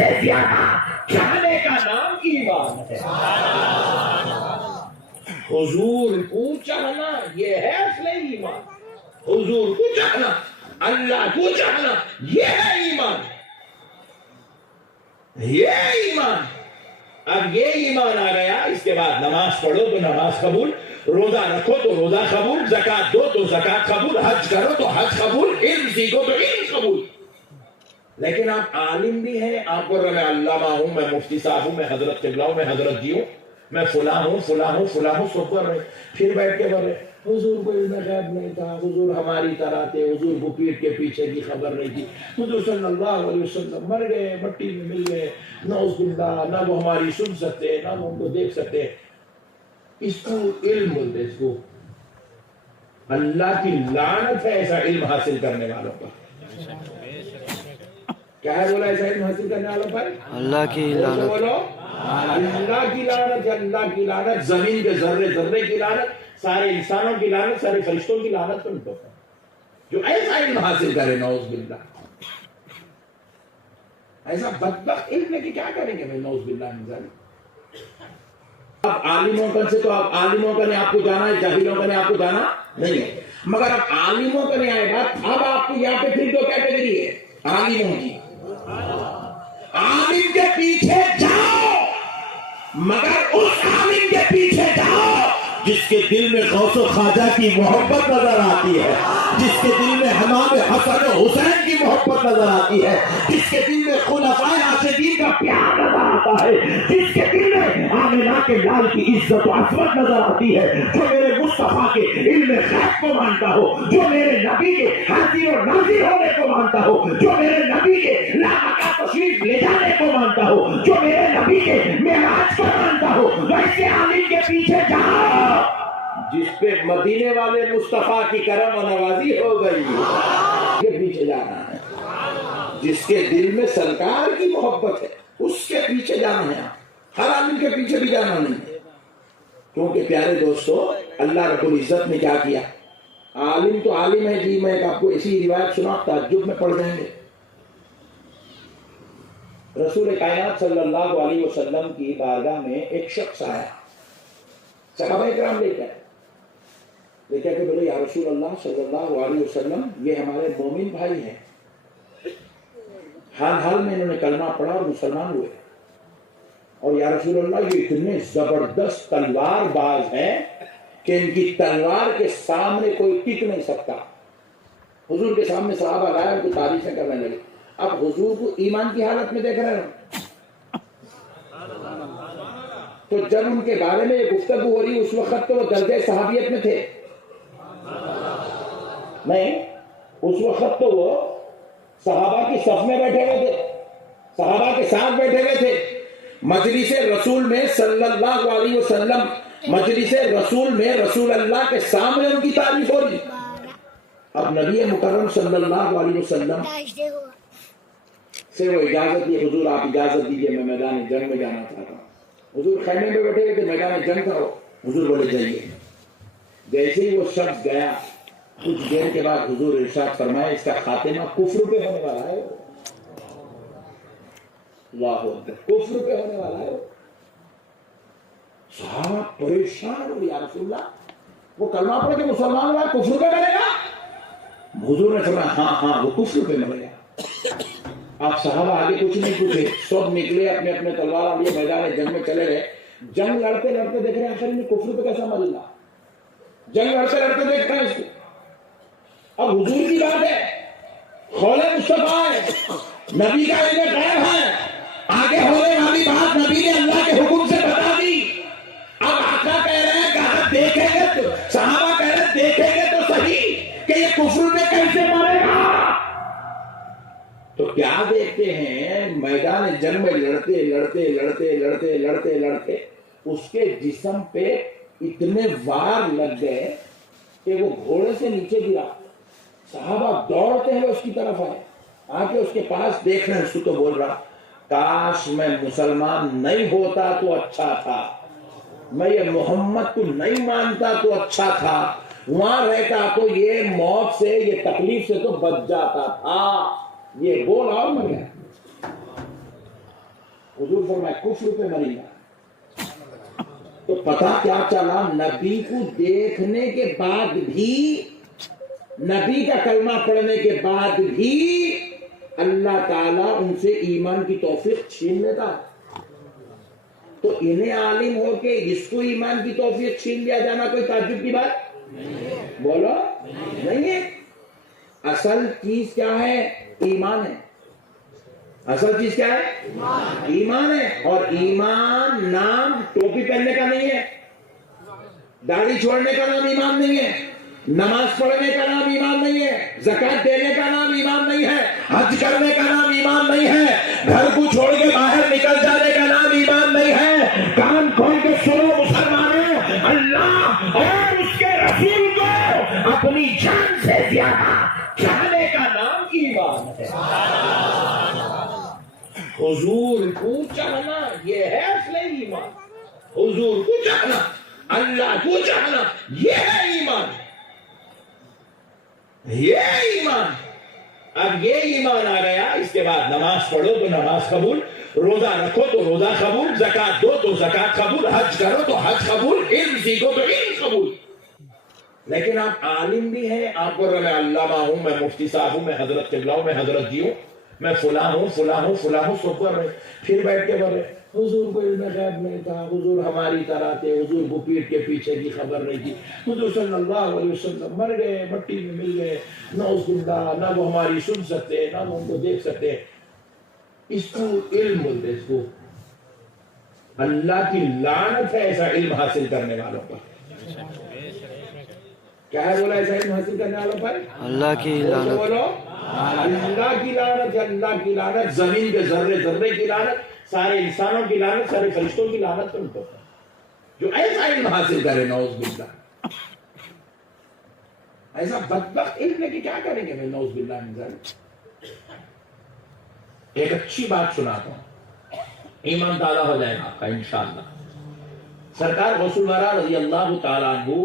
سے زیادہ چاہنے کا نام ایمان ہے۔ حضور کو چاہنا یہ ہے اصل ایمان، حضور کو چاہنا، اللہ کو چاہنا، یہ ہے ایمان، یہ ایمان۔ اب یہ ایمان آ گیا، اس کے بعد نماز پڑھو تو نماز قبول، روزہ رکھو تو روزہ قبول، زکات دو تو زکات قبول، حج کرو تو حج قبول، علم سیکھو تو علم قبول۔ لیکن آپ عالم بھی ہیں، آپ بول رہے میں علامہ ہوں، میں مفتی صاحب ہوں، میں حضرت قبلہ ہوں، میں حضرت جی ہوں، میں فلاں ہوں فلاں ہوں فلاں ہوں، سب کر رہے، پھر بیٹھ کے بول رہے حضور کو علم غیب نہیں تھا، حضور ہماری طرح تھے، حضور کو پیٹ کے پیچھے کی خبر نہیں تھی، حضور صلی اللہ علیہ وسلم مر گئے، مٹی میں مل گئے، نعوذ باللہ، نہ وہ ہماری سن سکتے نہ وہ ہم کو دیکھ سکتے۔ اس کو علم بولتے، اس کو اللہ کی لعنت ہے ایسا علم حاصل کرنے والوں پر۔ کیا ہے بولا ایسا علم حاصل کرنے والوں پر؟ اللہ کی لعنت۔ بولو اللہ کی لعنت، اللہ کی لعنت، زمین کے ذرے ذرے کی لعنت، سارے انسانوں کی لعنت، سارے فرشتوں کی لعنت ان کو جو ایسا علم حاصل کرے، نعوذ باللہ۔ ایسا بدبخت علم ہے کہ کیا کریں گے بھائی، نعوذ باللہ من ذالک۔ اب عالموں کا سے تو اب عالموں کا نے آپ کو جانا ہے، جاہلوں کا نے آپ کو جانا نہیں ہے، مگر اب عالموں کا نہیں آئے گا، اب آپ کو یہاں پہ پھر دو کیٹیگری ہے عالموں کی۔ عالم کے پیچھے جاؤ، مگر اس عالم کے پیچھے جاؤ جس کے دل میں غوث و خواجہ کی محبت نظر آتی ہے، جس کے دل میں امام حسن و حسین کی محبت نظر آتی ہے، جس کے دل میں خلفائے راشدین کا پیار نظر آتا ہے، جس کے دل میں آمنہ کے لال کی عزت و عظمت نظر آتی ہے، جو میرے مصطفیٰ کے علم غیب کو مانتا ہو، جو میرے نبی کے حاضر و ناظر ہونے کو مانتا ہو، جو میرے نبی کے لامکہ تشریف لے جانے کو مانتا ہو، جو میرے نبی کے معراج کو مانتا ہو، ویسے عالم کے پیچھے جاؤ جس پہ مدینے والے مصطفیٰ کی کرم و نوازی ہو گئی، کے پیچھے جانا ہے۔ جس کے دل میں سرکار کی محبت ہے اس کے پیچھے جانا ہے، ہر عالم کے پیچھے بھی جانا نہیں ہے۔ کیونکہ پیارے دوستو، اللہ رب العزت نے کیا کیا، عالم تو عالم ہے جی، میں آپ کو اسی روایت سنا تعجب میں پڑھ جائیں گے۔ رسول کائنات صلی اللہ علیہ وسلم کی بارگاہ میں ایک شخص آیا، صحابہ کرام لے کر کہ بولے یا رسول اللہ صلی اللہ علیہ وسلم، یہ ہمارے مومن بھائی ہیں، حال میں انہوں نے کلمہ پڑھا اور مسلمان ہوئے، اور یا رسول اللہ یہ اتنے زبردست تلوار باز ہیں کہ ان کی تلوار کے سامنے کوئی ٹک نہیں سکتا۔ حضور کے سامنے صحابہ گئے، ان کو تعریفیں کرنے لگے۔ اب حضور کو ایمان کی حالت میں دیکھ رہے ہیں، تو جب ان کے بارے میں یہ گفتگو ہو رہی، اس وقت تو وہ درجہ صحابیت میں تھے نہیں، اس وقت تو وہ صحابہ کی صف میں بیٹھے ہوئے تھے، صحابہ کے ساتھ بیٹھے ہوئے تھے، مجلس رسول میں صلی اللہ علیہ وسلم، مجلس رسول میں رسول اللہ کے سامنے ان کی تعریف ہو رہی۔ اب نبی مکرم صلی اللہ علیہ وسلم سے وہ اجازت دی، حضور آپ اجازت دیجئے میں میدان جنگ میں جانا چاہتا ہوں۔ حضور خیمے میں بیٹھے ہوئے تھے، میدان جنگ کرو، حضور بولے جائیے۔ جیسے ہی وہ شخص گیا، کچھ دیر کے بعد حضور ارشاد فرمائے اس کا خاتمہ کفر پہ ہونے والا ہے، اللہ اکبر، کفر پہ ہونے والا ہے۔ صحابہ پریشان ہو، یا رسول اللہ وہ کلمہ پڑھ کے مسلمان ہوا، کفر پہ مرے گا؟ حضور نے فرمایا ہاں وہ کفر پہ مرے گا۔ آپ صحابہ آگے کچھ نہیں پوچھے، سب نکلے اپنے اپنے تلوار لیے میدان جنگ میں چلے گئے۔ جنگ لڑتے لڑتے دیکھ رہے ہیں آخر میں کفر پہ کیسا مر گا، جنگ لڑتے لڑتے دیکھ رہے ہیں اس کو۔ اب حضور کی بات ہے، قول مصطفیٰ ہے، نبی کا علم غیب ہے، آگے ہونے والی بات نبی نے اللہ کے حکم سے بتا دی۔ اب آقا کہہ رہے ہیں کہ دیکھیں گے تو، صحابہ کہہ رہے ہیں دیکھیں گے تو صحیح کہ یہ کفر میں کیسے مرے گا۔ تو کیا دیکھتے ہیں، میدان جنگ میں لڑتے لڑتے لڑتے لڑتے لڑتے لڑتے اس کے جسم پہ اتنے وار لگ گئے کہ وہ گھوڑے سے نیچے گرا۔ صحابہ دوڑتے ہوئے اس کی طرف آئے، آ کے اس کے پاس دیکھ رہے ہیں، اس کو تو بول رہا کاش میں مسلمان نہیں ہوتا تو اچھا تھا، میں یہ محمد کو نہیں مانتا تو اچھا تھا، وہاں رہتا تو یہ موت سے، یہ تکلیف سے تو بچ جاتا تھا۔ یہ بول اور مر گیا۔ حضور فرمائے کفر پہ مرے گا. تو پتا کیا چلا, نبی کو دیکھنے کے بعد بھی, نبی کا کلمہ پڑھنے کے بعد بھی اللہ تعالیٰ ان سے ایمان کی توفیق چھین لیتا. تو انہیں عالم ہو کے اس کو ایمان کی توفیق چھین لیا جانا کوئی تعجب کی بات بولو نہیں ہے. اصل چیز کیا ہے؟ ایمان ہے. اصل چیز کیا ہے؟ ایمان ہے. اور ایمان نام ٹوپی پہننے کا نہیں ہے, داڑھی چھوڑنے کا نام ایمان نہیں ہے, نماز پڑھنے کا نام ایمان نہیں ہے, زکات دینے کا نام ایمان نہیں ہے, حج کرنے کا نام ایمان نہیں ہے, گھر کو چھوڑ کے باہر نکل جانے کا نام ایمان نہیں ہے. کان کھول کے سنو مسلمانوں, اللہ اور اس کے رسول کو اپنی جان سے زیادہ چاہنے کا نام ایمان ہے. حضور کو چاہنا یہ ہے اصل ایمان. حضور کو چاہنا, اللہ کو چاہنا, یہ ہے ایمان. یہ ایمان. اب یہ ایمان آ گیا, اس کے بعد نماز پڑھو تو نماز قبول, روزہ رکھو تو روزہ قبول, زکات دو تو زکات قبول, حج کرو تو حج قبول, علم سیکھو تو علم قبول. لیکن آپ عالم بھی ہیں, آپ کو میں علامہ ہوں, میں مفتی صاحب ہوں, میں حضرت قبلہ ہوں, میں حضرت جی ہوں, میں فلاں ہوں فلاں ہوں فلاں ہوں, سب کر رہے. پھر بیٹھ کے بول رہے حضور کو علم غیب نہیں تھا, حضور ہماری طرح تھے, حضور کو پیٹ کے پیچھے کی خبر نہیں تھی, حضور صلی اللہ علیہ وسلم مر گئے, مٹی میں مل گئے, نعوذ باللہ, نہ وہ ہماری سن سکتے نہ وہ ان کو دیکھ سکتے. اس کو علم بولتے, اس کو اللہ کی لعنت ہے ایسا علم حاصل کرنے والوں پر. کیا ہے بولا ایسا علم حاصل کرنے والوں پر؟ اللہ کی لعنت. بولو اللہ کی لعنت. اللہ کی لعنت, زمین کے ذرے ذرے کی لعنت, سارے انسانوں کی لعنت, سارے فرشتوں کی لعنت ان کو جو ایسا علم حاصل کرے. نعوذ باللہ. ایسا بدبخت علم لے کے کیا کریں گے؟ نعوذ باللہ من ذالک. ایک اچھی بات سناتا ہوں, ایمان تعالیٰ ہو جائے گا آپ کا انشاءاللہ. سرکار غوث الورا رضی اللہ تعالیٰ عنہ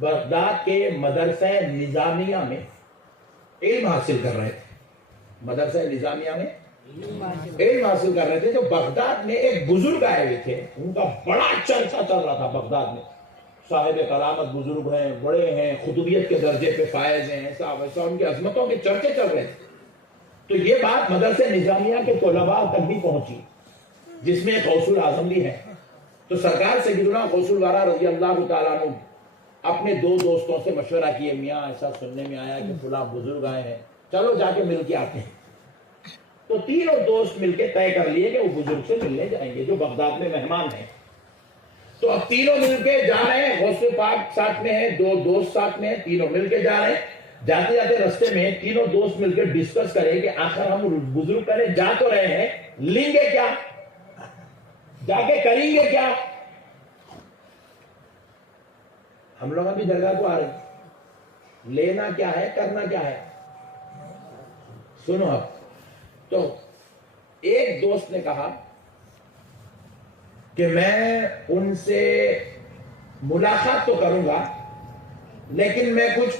بغداد کے مدرسہ نظامیہ میں علم حاصل کر رہے تھے. مدرسہ نظامیہ میں علم حاصل کر رہے تھے. جو بغداد میں ایک بزرگ آئے ہوئے تھے, ان کا بڑا چرچا چل رہا تھا بغداد میں. صاحب کرامت بزرگ ہیں, بڑے ہیں, خطوبیت کے درجے پہ فائز ہیں, ایسا ویسا, ان کی عظمتوں کے چرچے چل رہے تھے. تو یہ بات مدرسہ نظامیہ کے طلباء تک بھی پہنچی, جس میں غوث الاعظم بھی ہے. تو سرکار سیدنا غوث الورا رضی اللہ تعالیٰ عنہ اپنے دو دوستوں سے مشورہ کیے, میاں ایسا سننے میں آیا کہ فلاں بزرگ آئے ہیں, چلو جا کے مل کے آتے ہیں. تو تینوں دوست مل کے طے کر لیے کہ وہ بزرگ سے ملنے جائیں گے جو بغداد میں مہمان ہیں. تو اب تینوں مل کے جا رہے ہیں, غوث پاک ساتھ میں ہے, دو دوست ساتھ میں ہیں, تینوں مل کے جا رہے ہیں. جاتے جاتے رستے میں تینوں دوست مل کے ڈسکس کریں کہ آخر ہم بزرگ کریں جا تو رہے ہیں, لیں گے کیا, جا کے کریں گے کیا. ہم لوگ ابھی درگاہ کو آ رہے ہیں, لینا کیا ہے, کرنا کیا ہے, سنو. اب تو ایک دوست نے کہا کہ میں ان سے ملاقات تو کروں گا, لیکن میں کچھ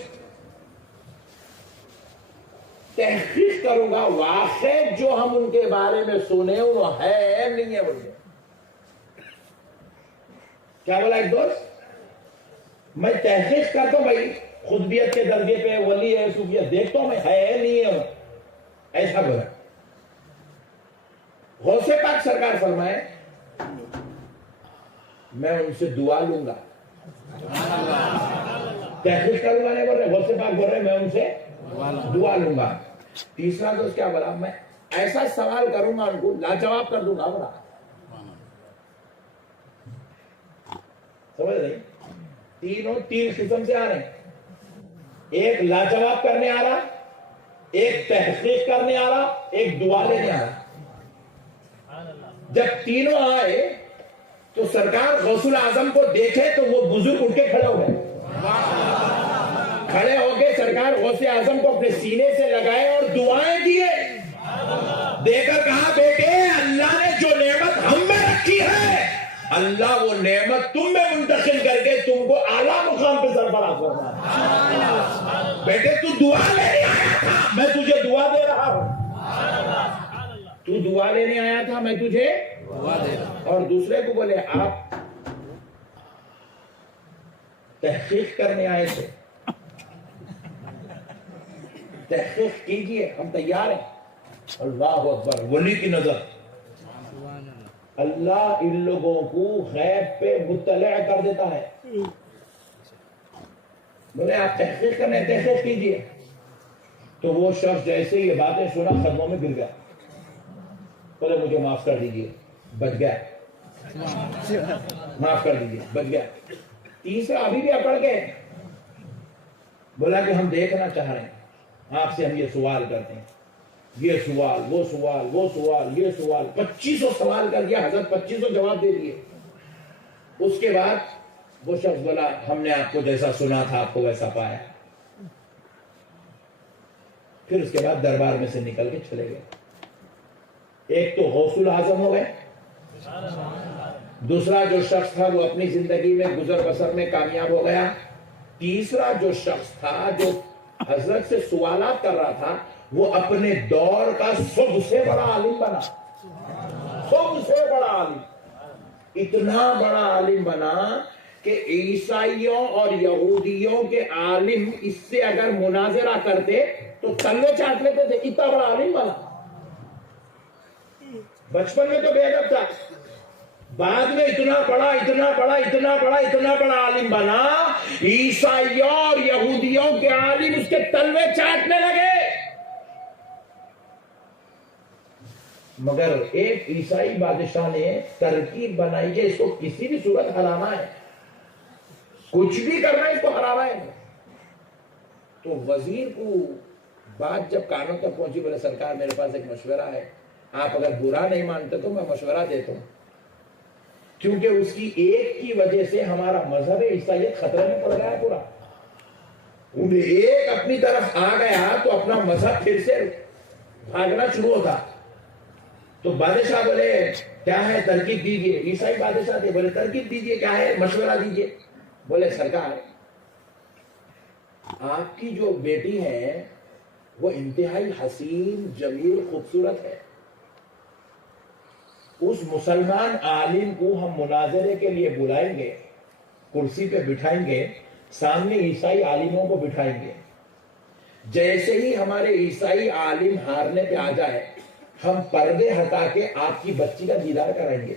تحقیق کروں گا, واقع جو ہم ان کے بارے میں سنے وہ ہے نہیں ہے. بولے کیا بولا ایک دوست, میں تحقیق کرتا ہوں بھائی, خطبیت کے درجے پہ ولی ہے, صوفیت دیکھتا ہوں, میں ہے نہیں ہے, ایسا بولا. غوث پاک سرکار فرمائے میں ان سے دعا لوں گا. تحقیق کروں گا نہیں بول رہے, غوث پاک بول رہے میں ان سے دعا لوں گا. تیسرا دوست کیا بولا, میں ایسا سوال کروں گا ان کو, لاجواب کر دوں گا. بولا سمجھ رہے, تینوں تین قسم سے آ رہے ہیں, ایک لاجواب کرنے آ رہا, ایک تحقیق کرنے آ رہا, ایک دعا لینے آ رہا. جب تینوں آئے تو سرکار غوث الاعظم کو دیکھے تو وہ بزرگ اٹھ کے کھڑے ہو گئے. کھڑے ہو کے سرکار غوث اعظم کو اپنے سینے سے لگائے اور دعائیں دیے. دے کر کہا بیٹے اللہ نے جو نعمت ہم میں رکھی ہے, اللہ وہ نعمت تم میں منتقل کر کے تم کو اعلیٰ مقام پہ سربراہ کرنا. بیٹے تو دعا لینے آیا تھا, میں تجھے دعا دے رہا ہوں. دعا لینے آیا تھا، میں تجھے دعا دے رہا ہوں. اور دوسرے کو بولے آپ تحقیق کرنے آئے تھے، تحقیق کیجئے، ہم تیار ہیں. اللہ اکبر. ولی کی نظر. اللہ ان لوگوں کو غیب پہ مطلع کر دیتا ہے. بولے آپ تحقیق کرنے، تحقیق کیجئے. تو وہ شخص جیسے یہ باتیں سنا قدموں میں گر گیا. بولے مجھے معاف کر دیجئے، بچ گیا. معاف کر دیجئے، بچ گیا. تیسرا ابھی بھی اکڑ گئے. بولا کہ ہم دیکھنا چاہ رہے ہیں آپ سے، ہم یہ سوال کرتے ہیں، یہ سوال، وہ سوال، وہ سوال، یہ سوال. 2500 سوال کر دیا حضرت، 2500 جواب دے دیے. اس کے بعد وہ شخص بولا ہم نے آپ کو جیسا سنا تھا آپ کو ویسا پایا. پھر اس کے بعد دربار میں سے نکل کے چلے گئے. ایک تو غوث الاعظم ہو گئے، دوسرا جو شخص تھا وہ اپنی زندگی میں گزر بسر میں کامیاب ہو گیا. تیسرا جو شخص تھا جو حضرت سے سوالات کر رہا تھا وہ اپنے دور کا سب سے بڑا عالم بنا. سب سے بڑا عالم. اتنا بڑا عالم بنا کہ عیسائیوں اور یہودیوں کے عالم اس سے اگر مناظرہ کرتے تو تلے چاٹ لیتے تھے. اتنا بڑا عالم بنا. بچپن میں تو بے ادب تھا، بعد میں اتنا بڑا اتنا بڑا اتنا بڑا اتنا بڑا عالم بنا، عیسائیوں اور یہودیوں کے عالم اس کے تلوے چاٹنے لگے. مگر ایک عیسائی بادشاہ نے ترکیب بنائی کہ اس کو کسی بھی صورت ہرانا ہے، کچھ بھی کرنا ہے اس کو ہرانا ہے. تو وزیر کو بات جب کانوں تک پہنچی، بولے سرکار میرے پاس ایک مشورہ ہے، آپ اگر برا نہیں مانتے تو میں مشورہ دیتا ہوں، کیونکہ اس کی ایک کی وجہ سے ہمارا مذہب عیسائیت خطرے میں پڑ گیا ہے پورا. انہیں ایک اپنی طرف آ گیا تو اپنا مذہب پھر سے بھاگنا شروع ہوتا. تو بادشاہ بولے کیا ہے ترکیب دیجیے. عیسائی بادشاہ تھے، بولے ترکیب دیجیے، کیا ہے مشورہ دیجیے. بولے سرکار آپ کی جو بیٹی ہے وہ انتہائی حسین جمیل خوبصورت ہے. اس مسلمان عالم کو ہم مناظرے کے لیے بلائیں گے، کرسی پہ بٹھائیں گے، سامنے عیسائی عالموں کو بٹھائیں گے. جیسے ہی ہمارے عیسائی عالم ہارنے پہ آ جائے ہم پردے ہٹا کے آپ کی بچی کا دیدار کرائیں گے،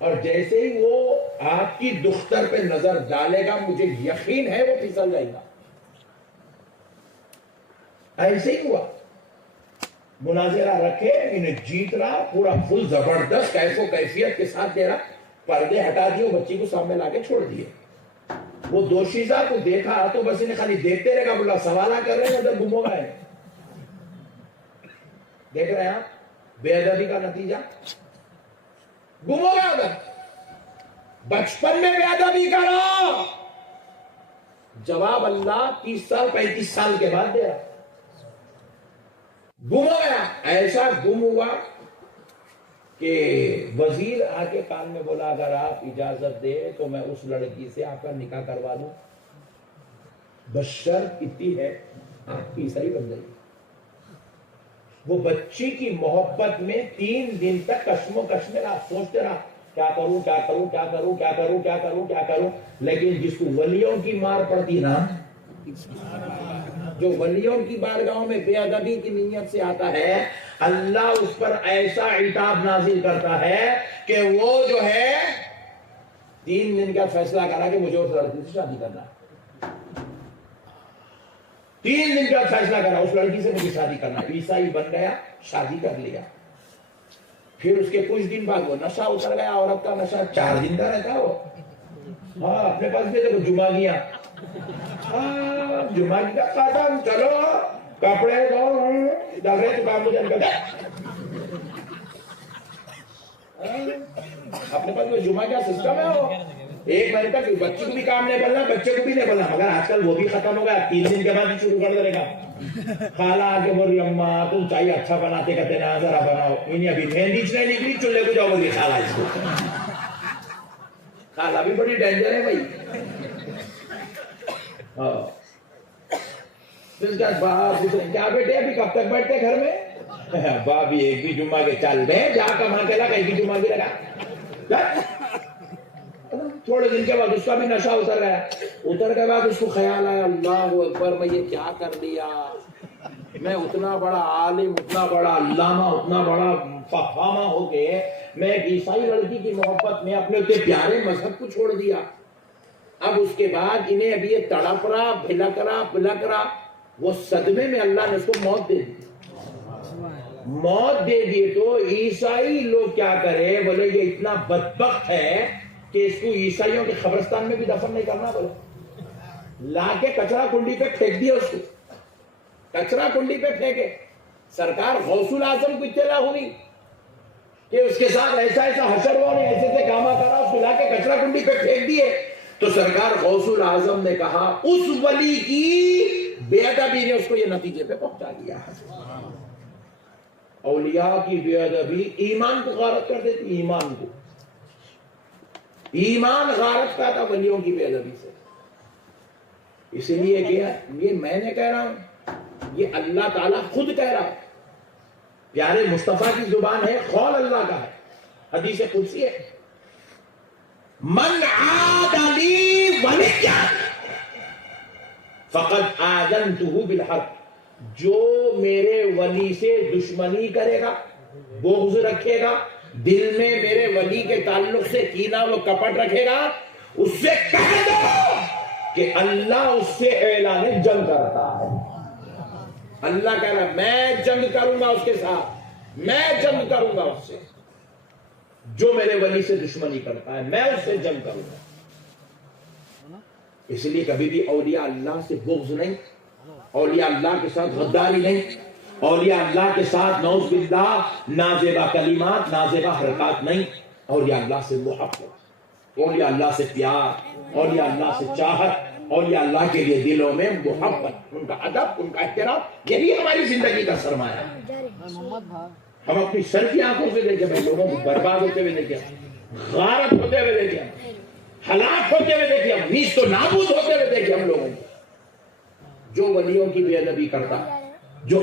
اور جیسے ہی وہ آپ کی دختر پہ نظر ڈالے گا مجھے یقین ہے وہ پھسل جائے گا. ایسے ہی ہوا. مناظرہ رکھے، انہیں جیت رہا، پورا فل زبردست کیف و کیفیت کے ساتھ دے رہا. پردے ہٹا دیے، بچی کو سامنے لا کے چھوڑ دیے. وہ دوشیزہ کو دیکھا تو بس انہیں خالی دیکھتے رہے گا. بولا سوالہ کر رہے ہیں ادھر گم ہو گئے. دیکھ رہے ہیں آپ بے ادبی کا نتیجہ، گم ہو گیا ادھر. بچپن میں بے ادبی کرو، جواب اللہ 30 سال 35 سال کے بعد دے رہا. گم ہو گیا. ایسا گم ہوا کہ وزیر آ کے کان میں بولا اگر آپ اجازت دے تو میں اس لڑکی سے آپ کا نکاح کروا دوں، بس شرط اتنی ہے آپ کی عیسائی بن جائے. وہ بچی کی محبت میں 3 دن تک کشم و کش میں رہا، سوچتے رہا کیا کروں کیا کروں کیا کروں کیا کروں کیا کروں کیا کروں. لیکن جس کو ولیوں کی مار پڑتی نا، جو ولیوں کی بارگاہوں میں بے ادبی کی نیت سے آتا ہے، اللہ اس پر ایسا عتاب نازل کرتا ہے کہ وہ جو ہے 3 دن کا فیصلہ کرا کہ مجھے اس لڑکی سے شادی کرنا. 3 دن کا فیصلہ کرا اس لڑکی سے مجھے شادی کرنا. عیسائی بن گیا، شادی کر لیا. پھر اس کے کچھ دن بعد وہ نشہ اتر گیا. عورت کا نشہ 4 دن کا رہتا ہے وہ. ہاں اپنے پاس بھی دیکھو جمعہ جمعہ کا ختم، چلو کپڑے دو دھگڑے تو کام مجھے نکل جائے. اپنے پاس میں جمعہ کا سسٹم ہے. وہ 1 مہینے تک بچے کو بھی کام نہیں بننا، بچے کو بھی نہیں بننا. مگر آج کل وہ بھی ختم ہو گیا. 3 دن کے بعد ہی شروع کر دے گا. خالہ آگے بول رہی اماں تم چاہیے اچھا بناتے کہتے نا ذرا بناؤ. انہیں ابھی مہندی نہیں نکلی، چولہے کو جاؤ بولی خالہ. اس کو خالہ بھی بڑی ڈینجر ہے بھائی. پھر باپ کیا بیٹے ابھی کب تک بیٹھتے گھر میں؟ بابی ایک بھی جمعہ کے چل بے جا کما کے لگا ایک بھی جمعہ کی لگا. تھوڑے دن کے بعد اس کا بھی نشہ اتر گیا. اتر کے بعد اس کو خیال آیا اللہ اکبر میں یہ کیا کر دیا, میں اتنا بڑا عالم, اتنا بڑا علامہ, اتنا بڑا فہامہ ہو کے میں ایک عیسائی لڑکی کی محبت میں اپنے اتنے پیارے مذہب کو چھوڑ دیا. اب اس کے بعد انہیں ابھی یہ تڑپ رہا, بھلک رہا, پلک رہا, وہ صدمے میں اللہ نے اس کو موت دے دی. موت دے دی تو عیسائی لوگ کیا کرے, بولے یہ اتنا بدبخت ہے کہ اس کو عیسائیوں کے قبرستان میں بھی دفن نہیں کرنا, بولے لا کے کچرا کنڈی پہ پھینک دیا, اس کو کچرا کنڈی پہ پھینکے. سرکار غوث الاعظم کو اطلاع ہوئی کہ اس کے ساتھ ایسا ایسا حشر ہوا, نے ایسے ایسے کاما کرا, اس کو لا کے کچرا کنڈی پہ پھینک دیے. تو سرکار غوث الاعظم نے کہا اس ولی کی بے ادبی نے اس کو یہ نتیجے پہ پہنچا دیا. اولیاء کی بے ادبی ایمان کو غارت کر دیتی, ایمان کو, ایمان غارت کا تھا ولیوں کی بے ادبی سے. اس لیے کہ یہ میں نے کہہ رہا ہوں, یہ اللہ تعالیٰ خود کہہ رہا ہے. پیارے مصطفیٰ کی زبان ہے, قول اللہ کا ہے, حدیث قدسی ہے. من عاد لی ولیا فقد آذنتہ بالحرب, جو میرے ولی سے دشمنی کرے گا, بغض رکھے گا, دل میں میرے ولی کے تعلق سے کینہ و کپٹ رکھے گا, اس سے کہہ دو کہ اللہ اس سے اعلان جنگ کرتا ہے. اللہ کہہ رہا میں جنگ کروں گا اس کے ساتھ, میں جنگ کروں گا اس سے. جو میرے ولی سے دشمنی کرتا ہے میں اس سے جنگ کروں گا. اس لیے کبھی بھی اولیاء اللہ سے بغض نہیں, اولیاء اللہ کے ساتھ غداری نہیں, اولیاء اللہ کے ساتھ نعوذ باللہ نازیبہ کلمات, نازیبہ حرکات نہیں. اولیاء اللہ سے محبت, اولیاء اللہ سے پیار, اولیاء اللہ سے چاہت, اولیاء اللہ کے لیے دلوں میں محبت, ان کا ادب, ان کا احترام, یہی ہماری زندگی کا سرمایہ ہے. ہم اپنی سر کی آنکھوں سے دیکھیں بھائی, لوگوں کو برباد ہوتے ہوئے دیکھیں, غارت ہوتے ہوئے دیکھیں, ہلاک ہوتے ہوئے دیکھیں, نیست و نابود ہوتے ہوئے دیکھیں ہم لوگوں کو. جو ولیوں کی بے ادبی کرتا, جو